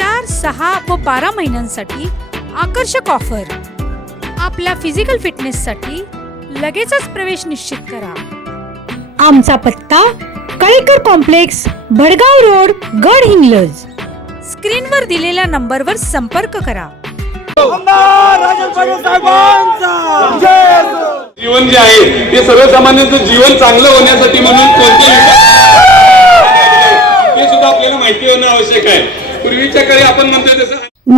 चार सहा व बारा महिन्यांसाठी आकर्षक ऑफर. आपल्या फिजिकल फिटनेससाठी लगेचच प्रवेश निश्चित करा. आमचा पत्ता कळेकर कॉम्प्लेक्स भडगाव रोड गड इंग्लज स्क्रीनवर दिलेल्या नंबरवर संपर्क करा. जीवन जे आहे ते सर्वसामान्यांचं जीवन चांगलं होण्यासाठी म्हणून कोणते ते सुद्धा आपल्याला माहिती होणं आवश्यक आहे. पूर्वीच्या काळी आपण म्हणतोय तसं.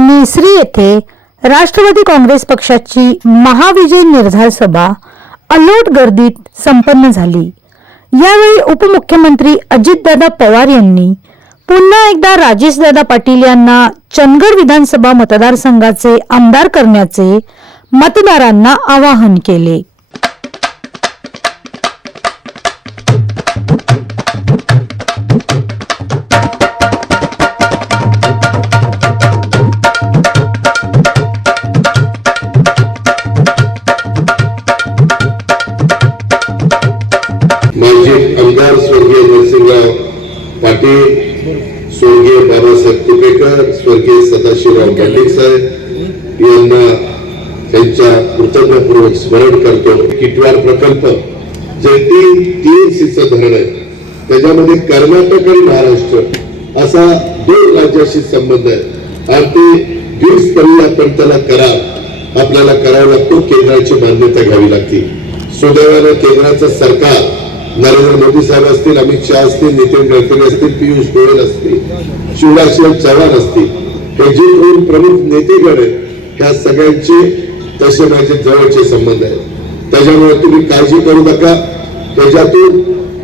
नेसरी येथे राष्ट्रवादी काँग्रेस पक्षाची महाविजय निर्धार सभा अलोट गर्दीत संपन्न झाली. यावेळी उपमुख्यमंत्री अजितदादा पवार यांनी पुन्हा एकदा राजेशदादा पाटील यांना चंदगड विधानसभा मतदारसंघाचे आमदार करण्याचे मतदारांना आवाहन केले. स्वर्गीय बाबासाहेब कुपेकर स्वर्गीय सदाशिवराव पाटील साहेब यांना त्यांच्या कृतज्ञपूर्वक स्मरण करतो. किटवार प्रकल्प जे तीन तीन सीचं धरण आहे. त्याच्यामध्ये कर्नाटक आणि महाराष्ट्र असा दोन राज्याशी संबंध आहे. आणि ते द्विस्तरीय आपण त्याला करार आपल्याला करावा लागतो केंद्राची मान्यता घ्यावी लागते. सुदैवानं केंद्राचं सरकार नरेंद्र मोदी साहेब असतील अमित शहा असतील नितीन गडकरी असतील पियुष गोयल असतील शिवराज चव्हाण असतील हे जे दोन प्रमुख नेतेगण आहेत ह्या सगळ्यांचे तसे माझे जवळचे संबंध आहेत. त्याच्यामुळे तुम्ही काळजी करू नका. त्याच्यातून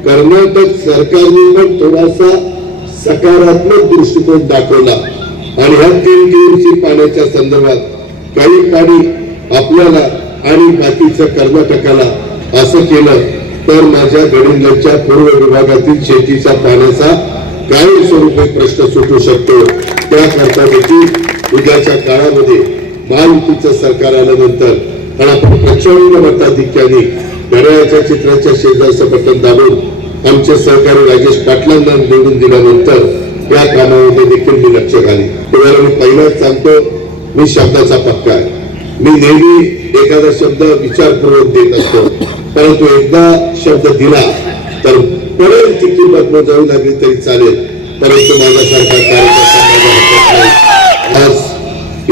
कर्नाटक सरकारने पण थोडासा सकारात्मक दृष्टिकोन दाखवला. आणि ह्या तीन टीएमसी पाण्याच्या संदर्भात काही पाणी आपल्याला आणि बाकीचं कर्नाटकाला असं केलं तर माझ्या गडिंगलच्या पूर्व विभागातील शेतीच्या पाण्याचा काय स्वरूपी प्रश्न सुटू शकतो? त्याकरता देखील उद्याच्या काळामध्ये महायुतीचं सरकार आल्यानंतर आणि आपण प्रचंड मताधिक्याने घड्याळाच्या चित्राच्या शेजारचं बटन दाबून आमचे सहकारी राजेश पाटलांना निवडून दिल्यानंतर या कामामध्ये देखील मी लक्ष घाली तुम्हाला मी पहिलाच सांगतो मी शब्दाचा पक्का आहे. मी नेहमी एखादा शब्द विचारपूर्वक देत असतो. परंतु एकदा शब्द दिला तर पडेल किती किंमत जाऊ लागली तरी चालेल. परंतु माझ्यासारखा कार्यकर्ता आज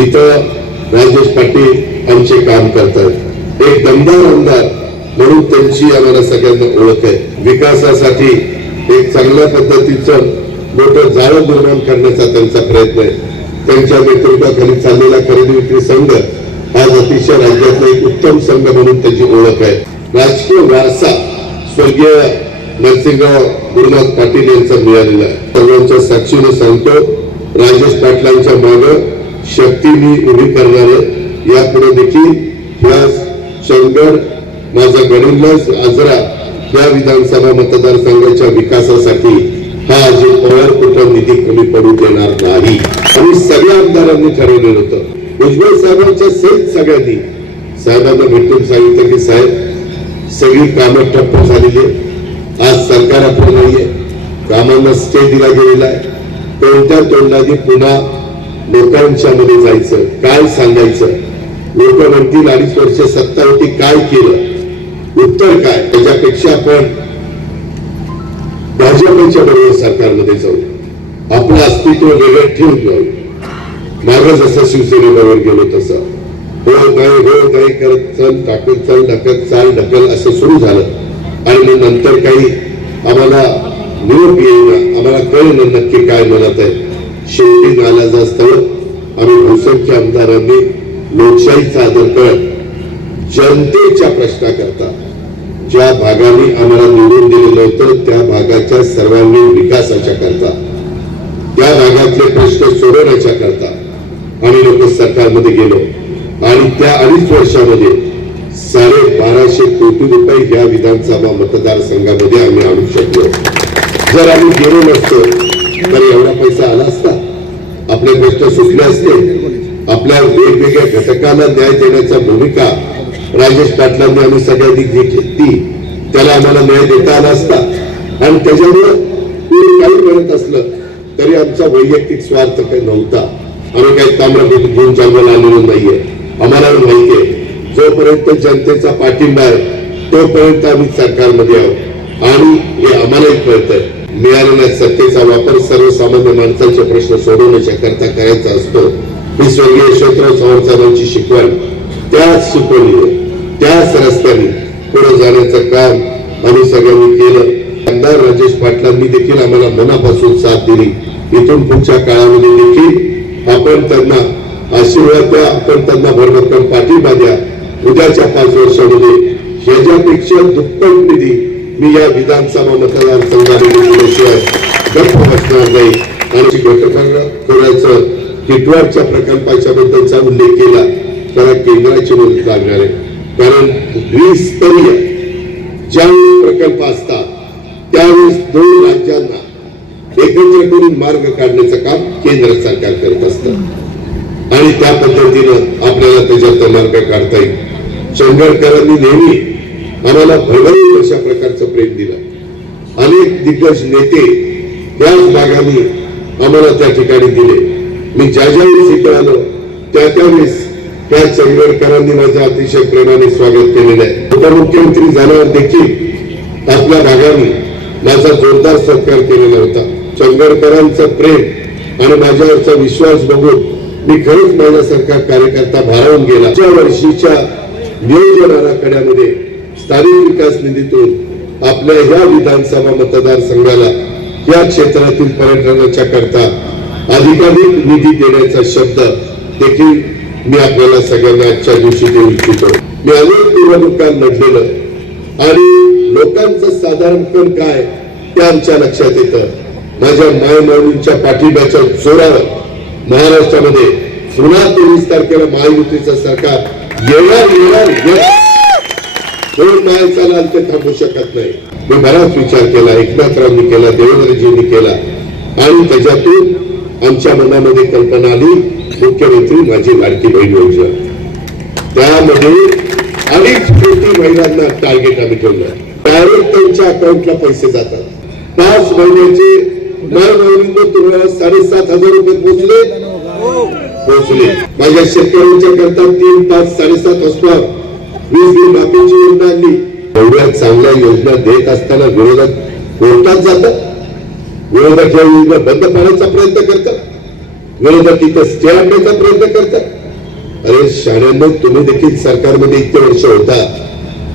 इथं राजेश पाटील आमचे काम करतात एक दमदार आमदार म्हणून त्यांची आम्हाला सगळ्यांना ओळख आहे. विकासासाठी एक चांगल्या पद्धतीचं मोठं जाळं निर्माण करण्याचा त्यांचा प्रयत्न आहे. त्यांच्या नेतृत्वाखाली चाललेला खरेदी विक्री संघ आज अतिशय राज्यातला एक उत्तम संघ म्हणून त्याची ओळख आहे. राजकीय वारसा स्वर्गीय नरसिंहराव गुरुनाथ पाटील यांचा मिळालेला आहे. सर्वांच्या साक्षीने सांगतो राजेश पाटलांच्या माग शक्ती मी उभी करणार आहे. यापुढे देखील या चंदगड माझा गडिंगज आजरा या विधानसभा मतदारसंघाच्या विकासासाठी हा अजित पवार कुठं निधी कमी पडू देणार नाही. आणि सगळ्या आमदारांनी ठरवलेलं होतं. भुजबळ साहेबांच्या सहित सगळ्यांनी. साहेबांना भेटून सांगितलं सगळी कामं ठप्प झालेली आहे. आज सरकार आपलं नाहीये. कामांना स्टे दिला गेलेला आहे. कोणत्या तोंडाने पुन्हा लोकांच्या मध्ये जायचं काय सांगायचं? लोक म्हणतील अडीच वर्ष सत्ता होती काय केलं? उत्तर काय? त्याच्यापेक्षा आपण भाजपच्या बरोबर सरकारमध्ये जाऊ. आपलं अस्तित्व वेगळं ठेवून जाऊ. मागं जसं शिवसेनेबरोबर गेलो तसं. होय काय होय काय करत चल टाकत चल ढकत चाल ढकल असं सुरू झालं. आणि मग नंतर काही आम्हाला निरोप येईना आम्हाला कळलं नक्की काय म्हणत आहे. शेवटी स्थळ आम्ही बहुसंख्य आमदारांनी लोकशाहीचा आदर करत जनतेच्या प्रश्नाकरता ज्या भागाने आम्हाला निवडून दिलेलं होतं त्या भागाच्या सर्वांगीण विकासाच्या करता. त्या भागातले प्रश्न सोडवण्याच्या करता. आम्ही लोक सरकारमध्ये गेलो. आणि त्या अडीच वर्षामध्ये साडे बाराशे कोटी रुपये या विधानसभा मतदारसंघामध्ये आम्ही आणू शकलो. जर आम्ही गेलो नसतो तर एवढा पैसा आला असता. आपले प्रश्न सुटले असते. आपल्या वेगवेगळ्या घटकाला न्याय देण्याच्या भूमिका राजेश पाटलांनी आम्ही सगळ्यांनी जी घेतली त्याला आम्हाला न्याय देता आला असता. आणि त्याच्यामुळं कोणी काही म्हणत असलं तरी आमचा वैयक्तिक स्वार्थ काही नव्हता. आम्ही काही ताम्रपत्र घेऊन जन्माला आलेलो नाहीये. आम्हाला माहितीये जोपर्यंत जनतेचा पाठिंबा आहे तोपर्यंत आम्ही सरकारमध्ये आहोत. आणि हे आम्हालाही कळतंय मिळालेल्या सत्तेचा वापर सर्वसामान्य माणसांचे प्रश्न सोडवण्याच्या करता करायचा असतो. ही स्वर्गीय शेतराव चव्हाण साहेबांची शिकवण त्याच शिकवणीने त्याच रस्त्याने पुढे जाण्याचं काम आम्ही सगळ्यांनी केलं. आमदार राजेश पाटलांनी देखील आम्हाला मनापासून साथ दिली. इथून पुढच्या काळामध्ये देखील आपण त्यांना आशीर्वाद द्या आपण त्यांना भरभक्कम पाठिंबा द्या उद्याच्या पाच वर्षामध्ये ह्याच्यापेक्षा दुप्पट निधी मी या विधानसभा मतदारसंघाने दिल्याशिवाय गप्प बसणार नाही. आणि घटकांना किटवाडच्या प्रकल्पाच्या बद्दलचा उल्लेख केला त्याला केंद्राची मदत लागणार आहे. कारण द्विस्तरीय ज्यावेळेस प्रकल्प असतात त्यावेळेस दोन राज्यांना एकत्र करून मार्ग काढण्याचं काम केंद्र सरकार करत असतं. आणि त्या पद्धतीनं आपल्याला त्याच्यात मार्ग काढता येईल. चंदगडकरांनी नेहमी आम्हाला भरभरून अशा प्रकारचं प्रेम दिलं. अनेक दिग्गज नेते त्याच भागाने आम्हाला त्या ठिकाणी दिले. मी ज्या ज्यावेळेस इथे आलो त्या त्यावेळेस त्या चंदगडकरांनी माझं अतिशय प्रेमाने स्वागत केलेलं आहे. उपमुख्यमंत्री झाल्यावर देखील आपल्या भागाने माझा जोरदार सत्कार केलेला होता. चंदगडकरांचं प्रेम आणि माझ्यावरचा विश्वास बघून मी खरंच माझ्यासारखा कार्यकर्ता भारावून गेला. ज्या वर्षीच्या नियोजन आराखड्यामध्ये स्थानिक विकास निधीतून आपल्या या विधानसभा मतदारसंघाला या क्षेत्रातील पर्यटनाच्या करता अधिकाधिक निधी देण्याचा शब्द देखील मी आपल्याला सगळ्यांना आजच्या दिवशी देऊ इच्छितो. मी अनेक निवडणुका लढलेलं आणि लोकांचं साधारणपण काय ते आमच्या लक्षात येतं. माझ्या मायमाऊलींच्या पाठिंब्याच्या जोरावर महाराष्ट्रामध्ये पुन्हा तेवीस तारखेला महायुतीचं सरकार येणार येणार कोण दोन चालाल ते थांबू शकत नाही. मी बराच विचार केला एकनाथरावनी केला देवेंद्रजींनी केला. आणि त्याच्यातून आमच्या मनामध्ये कल्पना आली मुख्यमंत्री माझी लाडकी बहीण योजना. त्यामध्ये अडीच कोटी महिलांना टार्गेट आम्ही ठेवलं. डायरेक्ट त्यांच्या अकाउंटला पैसे जातात. पाच महिन्याचे माय साडेसात हजार रुपये पोहोचले. पोहोचले. माझ्या शेतकऱ्यांच्या करता तीन पाच साडेसात वाजता वीज बिल माफीची योजना आणली. एवढ्या चांगल्या योजना देत असताना विरोधात कोर्टात जातात. विरोधक या योजना बंद पाडायचा प्रयत्न करतात. विरोधक इथं स्टे आणण्याचा प्रयत्न करतात. अरे शाळांना तुम्ही देखील सरकारमध्ये इतके वर्ष होता.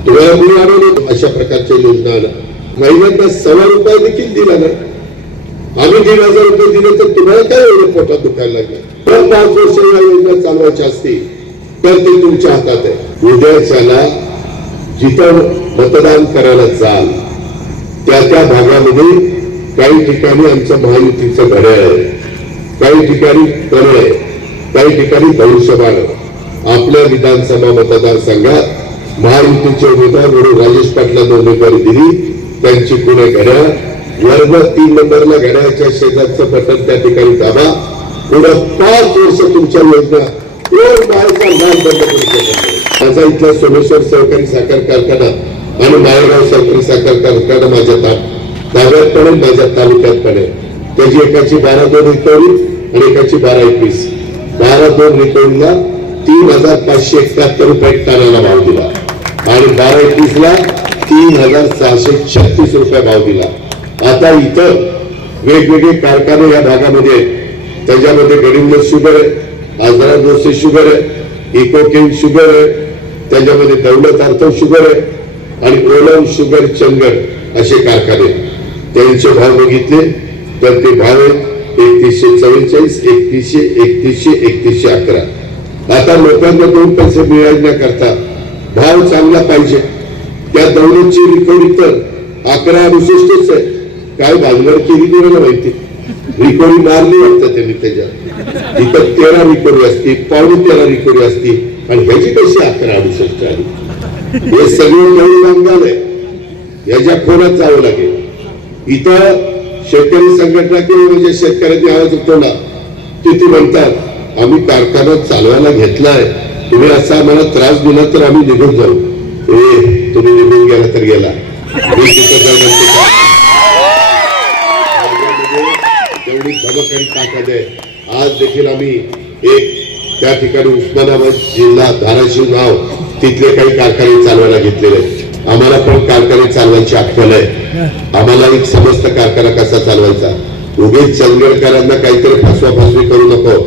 तुम्हाला कोणी आणवलं अशा प्रकारच्या योजना आणा. महिलांना सव्वा रुपये देखील दिला ना आम्ही दीड हजार रुपये दिले तर तुम्हाला काय एवढं पोटात दुखायला लागलं? तर पाच वर्ष या योजना चालवायच्या असतील तर ते तुमच्या हातात आहे. उद्याच्याला जिथं मतदान करायला जाल त्या त्या भागामध्ये काही ठिकाणी आमचं महायुतीचं घड्याळ आहे. काही ठिकाणी कण आहे. काही ठिकाणी भविष्यबाण आपल्या विधानसभा मतदारसंघात महायुतीचे उमेदवार म्हणून राजेश पाटलांना उमेदवारी दिली. त्यांची पुणे घड्या वर्ग तीन नंबरला घड्याळच्या शेजारचं बटन त्या ठिकाणी दाबा पुढे पाच वर्ष तुमच्या योजना कोण बाहेरचा लाभ बंद करू शकत माझा इथला सोमेश्वर सहकारी साखर कारखाना आणि माळेगाव सहकारी साखर कारखाना माझ्या ता- ताब्यात पण माझ्या तालुक्यात पण आहे त्याची एकाची बारा दोन रिकवरी आणि एकाची बारा एकवीस. बारा दोन रिकवरीला तीन हजार पाचशे एकाहत्तर रुपये टनाला भाव दिला. आणि बारा एकवीस ला तीन हजार सहाशे छत्तीस रुपये भाव दिला. आता इथं वेगवेगळे कारखाने या भागामध्ये आहेत. त्याच्यामध्ये गडिंग शुगर आहे आजरा जोशी शुगर आहे इको किंग शुगर आहे त्याच्यामध्ये दौलत अर्थ शुगर आहे आणि ओलम शुगर चंगड असे कारखाने त्यांचे भाव बघितले तर ते भाव आहेत एकतीसशे चव्वेचाळीस एकतीसशे एकतीसशे एकतीसशे अकरा. आता लोकांना दोन पैसे मिळवण्याकरता भाव चांगला पाहिजे. त्या दौलतची रिकवरी तर अकरा अडुसष्टच आहे. काय भांडवल केली कोणाला माहिती? रिकोरी मारली वाटतं त्यांनी त्याच्यात इथं तेरा रिकोरी असती पावणे तेरा रिकोरी असती आणि ह्याची कशी अकरा अडुसष्ट आली हे सगळं नवीन बंगाल आहे. याच्या खोलात जावं लागेल. इथं शेतकरी संघटना किंवा म्हणजे शेतकऱ्यांनी आवाज उठवला. तिथे म्हणतात आम्ही कारखाना चालवायला घेतलाय. तुम्ही असा आम्हाला त्रास दिला तर आम्ही निघून जाऊ. ए तुम्ही निघून गेला तर गेला. तेवढी धमकडी ताकद आहे आज देखील आम्ही एक त्या ठिकाणी उस्मानाबाद जिल्हा धाराशिव गाव तिथले काही कारखाने चालवायला घेतलेले आम्हाला पण कारखाने चालवायची अक्कल आहे. आम्हाला एक समस्त कारखाना कसा चालवायचा? उगीच चंदगडकरांना काहीतरी फसवा फसवी करू नको.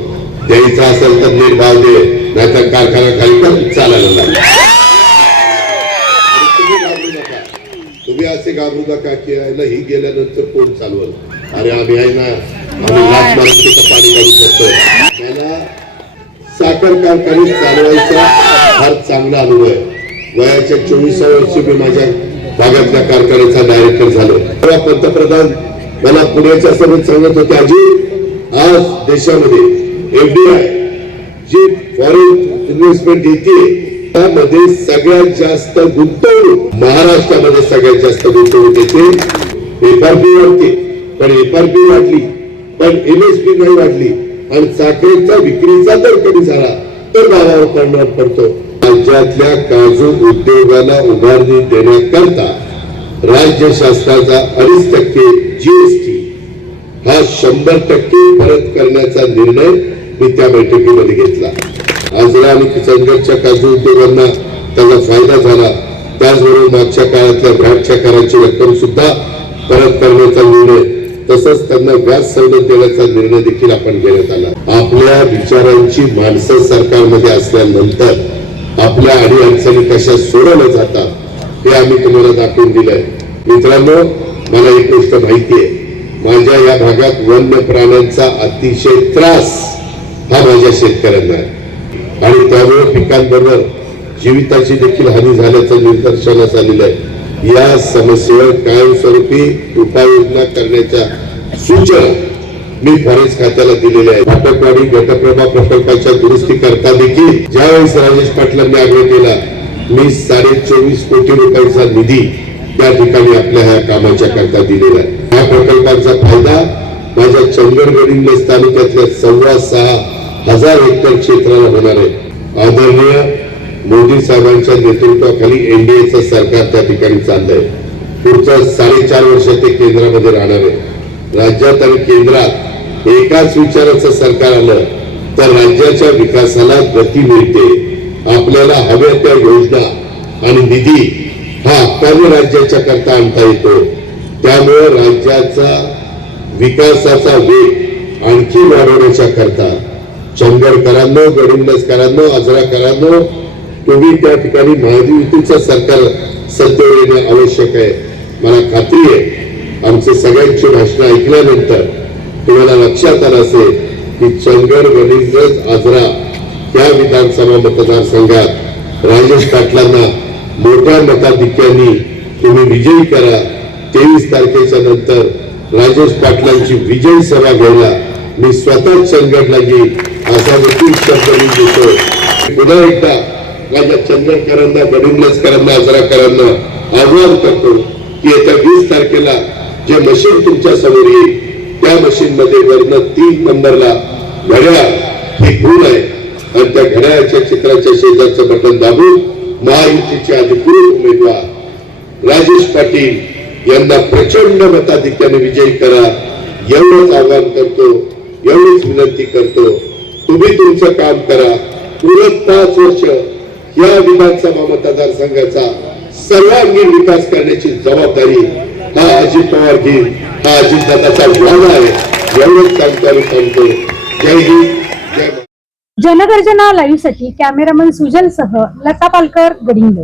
द्यायचा असेल तर नीट भाव दे नाहीतर कारखाना खाली पण चालायला लागला तुम्ही तुम्ही असे घाबरू नका की ही गेल्यानंतर कोण चालवल? अरे आम्ही आहे ना साखर कारखाने चालवायचा फार चांगला अनुभव आहे. वयाच्या चोवीसाव्या वर्षी मी माझ्या भागातल्या कारखान्याचा डायरेक्टर झालो. तेव्हा पंतप्रधान मला पुण्याच्या सभेत सांगत होते आजी आज देशामध्ये एफडीआय जी फॉरेन इन्व्हेस्टमेंट येते त्यामध्ये सगळ्यात जास्त गुंतवणूक महाराष्ट्रामध्ये सगळ्यात जास्त गुंतवणूक येते. एफआरपी वाढते पण एफआरपी वाढली पण एमएसपी नाही वाढली. आणि साखरेच्या विक्रीचा दर कमी झाला. तर गावावर परिणाम पडतो राज्यातल्या काजू उद्योगाला उभारणी देण्याकरता राज्य शासनाचा अडीच टक्के जीएसटी हा शंभर टक्के परत करण्याचा निर्णय मी त्या बैठकीमध्ये घेतला. आजरा आणि किसनगडच्या काजू उद्योगांना त्याचा फायदा झाला. त्याचबरोबर मागच्या काळातल्या व्हॅटच्या कराची रक्कम सुद्धा परत करण्याचा निर्णय तसंच त्यांना व्याज सवलत देण्याचा निर्णय देखील आपण घेण्यात आला. आपल्या विचारांची माणसं सरकारमध्ये असल्यानंतर आपल्या अडी अडचणी कशा सोडवल्या जातात हे आम्ही तुम्हाला दाखवून दिलंय. मित्रांनो मला एक गोष्ट माहिती आहे माझ्या या भागात वन्य प्राण्यांचा अतिशय त्रास हा माझ्या शेतकऱ्यांना आहे. आणि त्यामुळे पिकांबरोबर जीविताची देखील हानी झाल्याचं निदर्शनास आलेलं आहे. या समस्येवर कायमस्वरूपी उपाययोजना करण्याच्या सूचना मी फॉरेस्ट खात्याला दिलेल्या आहे भाटकवाडी गटप्रभा प्रकल्पाच्या दुरुस्ती करता देखील ज्यावेळेस राजेश पाटलांनी आग्रह केला मी साडे चोवीस कोटी रुपयांचा निधी त्या ठिकाणी आपल्या ह्या कामाच्या करता दिलेला आहे. या प्रकल्पाचा फायदा माझ्या चंदगड तालुक्यातल्या सव्वा सहा हजार हेक्टर क्षेत्राला होणार आहे. आदरणीय मोदी साहेबांच्या नेतृत्वाखाली एनडीएचं सरकार त्या ठिकाणी चाललंय. पुढचं साडेचार वर्ष ते केंद्रामध्ये राहणार आहे. राज्यात आणि केंद्रात एकाच विचाराचं सरकार आलं तर राज्याच्या विकासाला गती मिळते. आपल्याला हव्या त्या योजना आणि निधी हा हक्काने राज्याच्या करता आणता येतो. त्यामुळे राज्याचा विकासाचा वेग आणखी वाढवण्याच्या करता. चंदगडकरांनो गडिंगलजकरांनो आजराकरांनो तुम्ही त्या ठिकाणी महायुतीचं सरकार सत्तेवर येणं आवश्यक आहे? मला खात्री आहे. आमचे सगळ्यांची भाषणं ऐकल्यानंतर तुम्हाला लक्षात आलं असेल की चंदगड गडिंगलज आजरा या विधानसभा मतदारसंघात राजेश पाटलांना मोठ्या मताधिक्यांनी तुम्ही विजयी करा. तेवीस तारखेच्या नंतर राजेश पाटलांची विजयी सभा घ्यायला मी स्वतः चंदगडला येईल असा देखील शब्द मी देतो पुन्हा एकदा राजा चंद्रकरांना गडिंगलेसकरांना आजराकरांना आव्हान करतो की येत्या वीस तारखेला जे मशीन तुमच्यासमोर येईल त्या मशीन मध्ये वर्ण तीन नंबरला घड्याळ ही गुण आहे. आणि त्या घड्याळाच्या चित्राच्या शेजारचं बटन दाबून महायुतीचे अधिकृत उमेदवार राजेश पाटील यांना प्रचंड मताधिक्याने विजयी करा. एवढंच आवाहन करतो एवढीच विनंती करतो. तुम्ही तुमचं काम करा. पुरत पाच वर्ष या विधानसभा मतदारसंघाचा सर्वांगीण विकास करण्याची जबाबदारी हा अजित पवार घेईल हा अजितदादाचा वादा आहे. एवढंच सांगतो आणि सांगतो जय हिंद जय जनगर्जना लाईव्हसाठी कॅमेरामन सुजल सह लता पालकर गडिंग